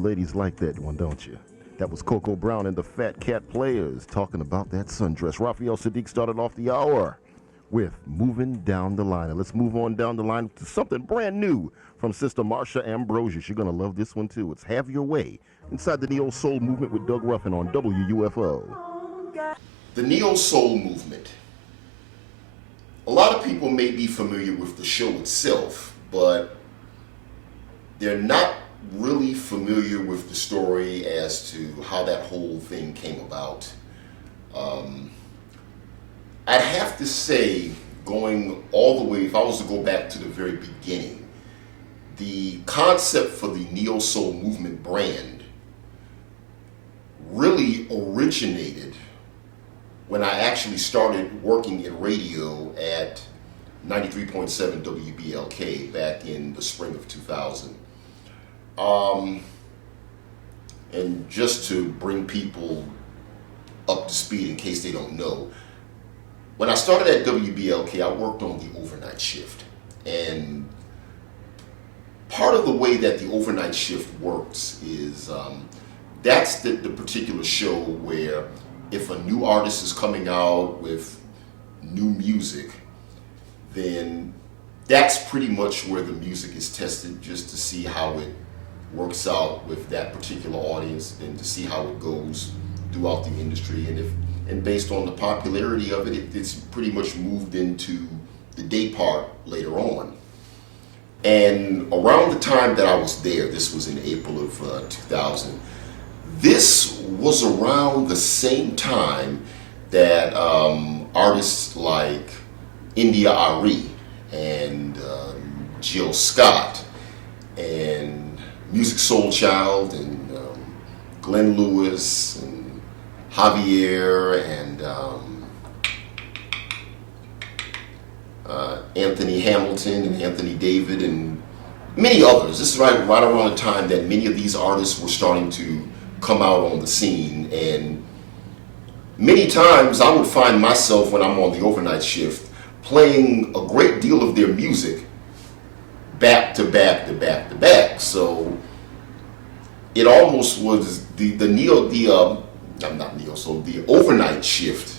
You ladies like that one, don't you? That was Coco Brown and the Fat Cat Players talking about that sundress. Raphael Sadiq started off the hour with Moving Down the Line. And let's move on down the line to something brand new from Sister Marsha Ambrosius. You're going to love this one, too. It's Have Your Way inside the Neo Soul Movement with Doug Ruffin on WUFO. The Neo Soul Movement. A lot of people may be familiar with the show itself, but they're not really familiar with the story as to how that whole thing came about. I'd have to say, going all the way, if I was to go back to the very beginning, the concept for the Neo Soul Movement brand really originated when I actually started working in radio at 93.7 WBLK back in the spring of 2000. And just to bring people up to speed in case they don't know, when I started at WBLK, I worked on the overnight shift. And part of the way that the overnight shift works is that's the particular show where if a new artist is coming out with new music, then that's pretty much where the music is tested, just to see how it works out with that particular audience and to see how it goes throughout the industry. And based on the popularity of it, it's pretty much moved into the day part later on. And around the time that I was there, this was in April of 2000, this was around the same time that artists like India Ari and Jill Scott and Music Soul Child and Glenn Lewis and Javier and Anthony Hamilton and Anthony David and many others. This is right around the time that many of these artists were starting to come out on the scene, and many times I would find myself when I'm on the overnight shift playing a great deal of their music back to back to back to back. So it almost was the overnight shift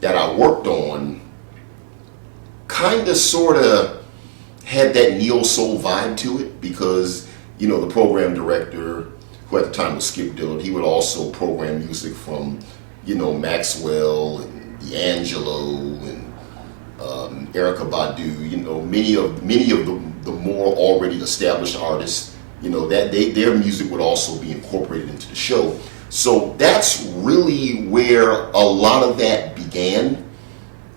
that I worked on kind of sort of had that neo soul vibe to it, because the program director, who at the time was Skip Dillard, he would also program music from Maxwell and D'Angelo and Erykah Badu, many of the more already established artists, that their music would also be incorporated into the show. So that's really where a lot of that began.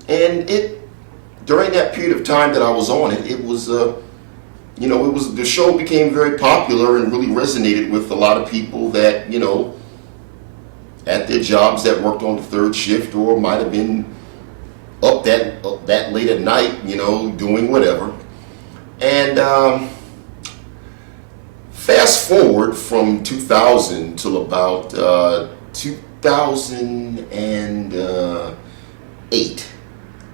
And during that period of time that I was on it, it was the show became very popular and really resonated with a lot of people that, at their jobs that worked on the third shift or might have been up that late at night, doing whatever. And fast forward from 2000 till about 2008,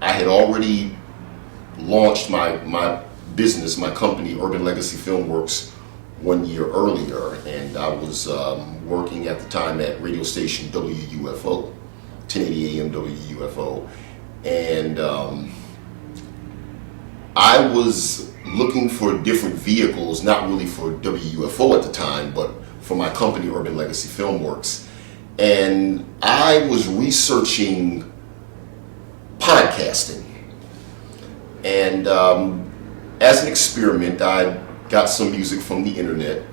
I had already launched my business, my company, Urban Legacy Filmworks, 1 year earlier, and I was working at the time at radio station WUFO, 1080 AM WUFO, and I was looking for different vehicles, not really for WUFO at the time, but for my company, Urban Legacy Filmworks, and I was researching podcasting, and as an experiment, I got some music from the internet,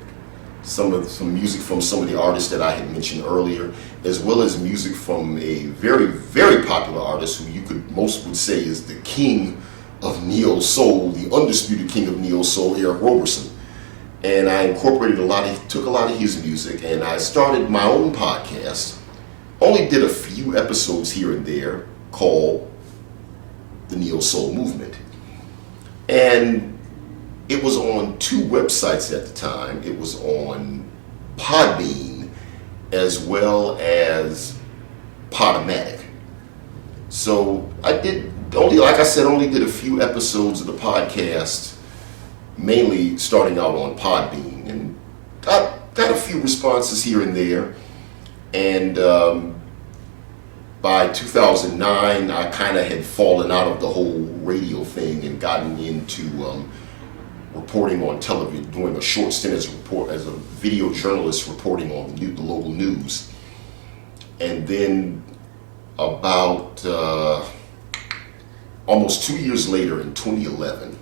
some music from some of the artists that I had mentioned earlier, as well as music from a very, very popular artist who most would say is the king of neo soul, the undisputed king of neo soul, Eric Roberson. And I incorporated took a lot of his music, and I started my own podcast. Only did a few episodes here and there, called the Neo Soul Movement. And it was on two websites at the time. It was on Podbean as well as Podomatic. So I only did a few episodes of the podcast, mainly starting out on Podbean. And got a few responses here and there. And by 2009, I kind of had fallen out of the whole radio thing and gotten into reporting on television, doing a short stint as a video journalist reporting on the local news. And then about almost 2 years later, in 2011,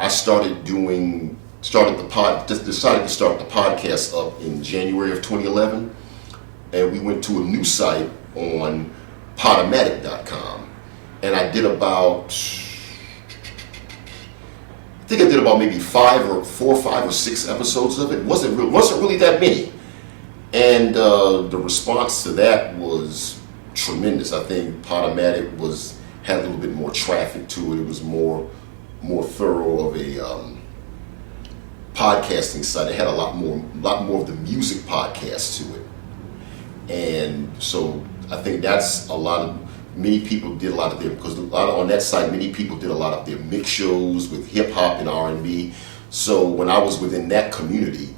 I decided to start the podcast up in January of 2011, and we went to a new site on Podomatic.com, and I did about maybe 4, 5, or 6 episodes of it. It wasn't really that many, and the response to that was tremendous. I think Podomatic had a little bit more traffic to it. It was more thorough of a podcasting site. It had a lot more of the music podcast to it, and so I think that's many people did a lot of their, because on that site many people did a lot of their mix shows with hip hop and R&B. So when I was within that community,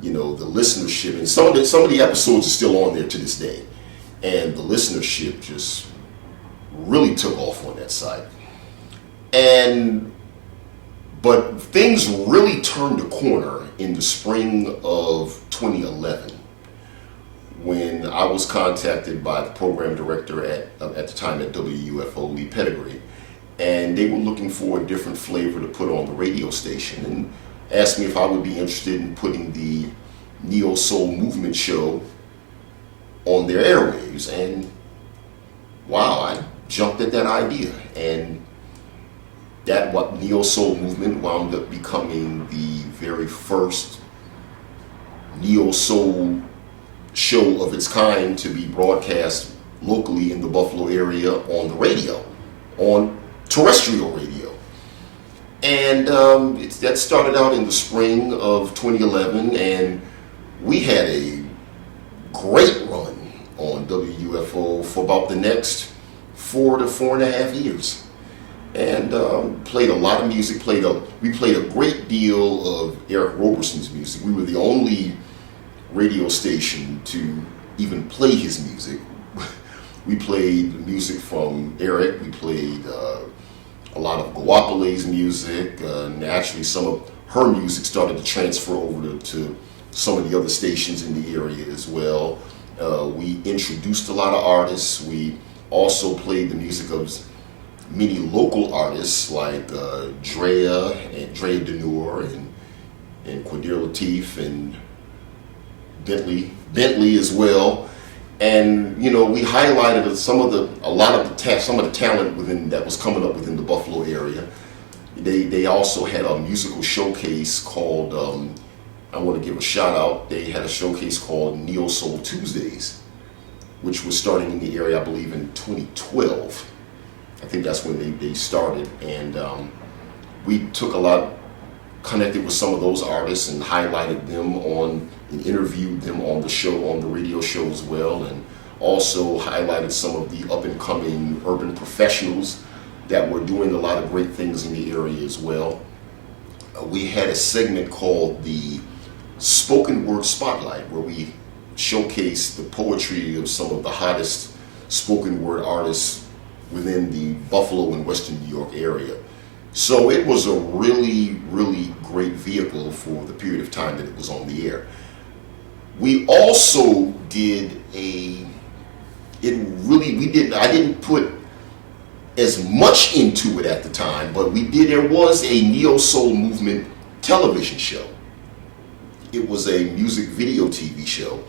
the listenership, and some of the episodes are still on there to this day, and the listenership just really took off on that site. But things really turned a corner in the spring of 2011 when I was contacted by the program director at the time at WUFO, Lee Pettigrew, and they were looking for a different flavor to put on the radio station, and asked me if I would be interested in putting the Neo Soul Movement show on their airwaves. And wow, I jumped at that idea, and what Neo Soul Movement wound up becoming the very first Neo Soul show of its kind to be broadcast locally in the Buffalo area on the radio, on terrestrial radio. And that started out in the spring of 2011, and we had a great run on WUFO for about the next 4 to 4.5 years. And played a lot of music. We played a great deal of Eric Roberson's music. We were the only radio station to even play his music. We played music from Eric. We played a lot of Guapale's music. Naturally, some of her music started to transfer over to some of the other stations in the area as well. We introduced a lot of artists. We also played the music of many local artists like Drea Deneur and Quadir Latif and Bentley as well. And we highlighted some of the talent that was coming up within the Buffalo area. They also had a musical showcase called, I want to give a shout out, they had a showcase called Neo Soul Tuesdays, which was starting in the area, I believe, in 2012. I think that's when they started, and we connected with some of those artists and highlighted them and interviewed them on the radio show as well, and also highlighted some of the up-and-coming urban professionals that were doing a lot of great things in the area as well. We had a segment called the Spoken Word Spotlight, where we showcased the poetry of some of the hottest spoken word artists within the Buffalo and Western New York area. So it was a really, really great vehicle for the period of time that it was on the air. We also I didn't put as much into it at the time, but there was a Neo Soul Movement television show. It was a music video TV show.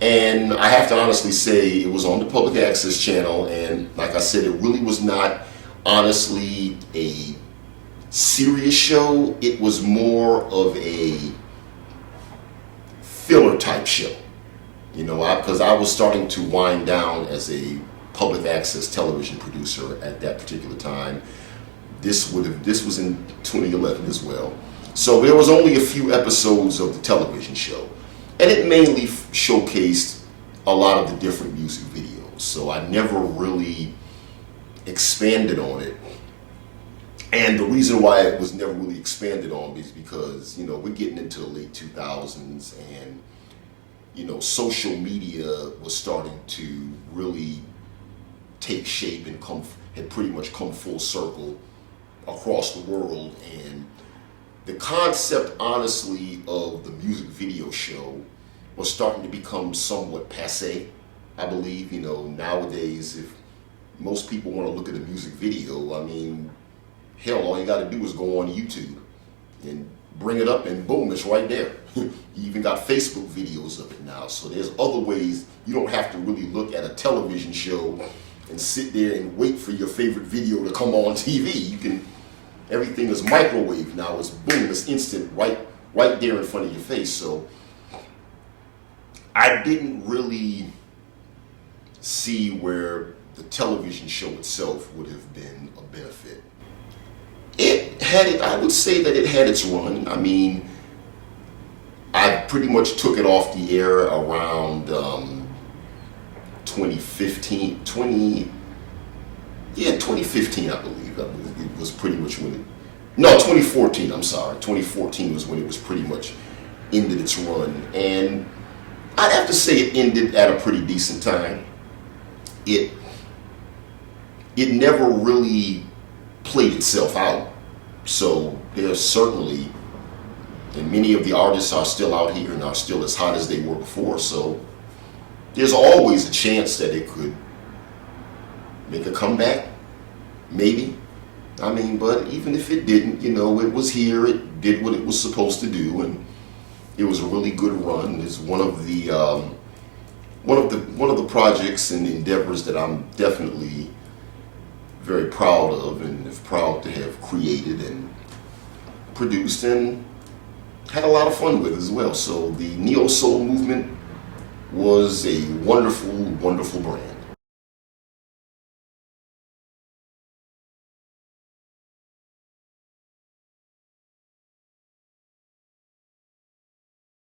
And I have to honestly say, it was on the public access channel, and like I said, it really was not honestly a serious show. It was more of a filler type show, because I was starting to wind down as a public access television producer at that particular time. This was in 2011 as well. So there was only a few episodes of the television show, and it mainly showcased a lot of the different music videos. So I never really expanded on it. And the reason why it was never really expanded on is because, you know, we're getting into the late 2000s, and, you know, social media was starting to really take shape and had pretty much come full circle across the world. And the concept, honestly, of the music video show was starting to become somewhat passé. I believe, you know, nowadays, if most people want to look at a music video, I mean, hell, all you got to do is go on YouTube and bring it up, and boom, it's right there. You even got Facebook videos of it now. So there's other ways. You don't have to really look at a television show and sit there and wait for your favorite video to come on TV. You can, everything is microwave now. It's boom, it's instant, right there in front of your face. So I didn't really see where the television show itself would have been a benefit. It had it, I would say that it had its run. I mean, I pretty much took it off the air around 2015, 2015, I believe. It was pretty much when it, no, 2014, I'm sorry. 2014 was when it was pretty much ended its run. And I'd have to say it ended at a pretty decent time. It never really played itself out. So there's certainly, and many of the artists are still out here and are still as hot as they were before. So there's always a chance that it could make a comeback, maybe. I mean, but even if it didn't, you know, it was here, it did what it was supposed to do, and it was a really good run. It's one of the projects and endeavors that I'm definitely very proud of, and is proud to have created and produced and had a lot of fun with as well. So the Neo Soul movement was a wonderful, wonderful brand.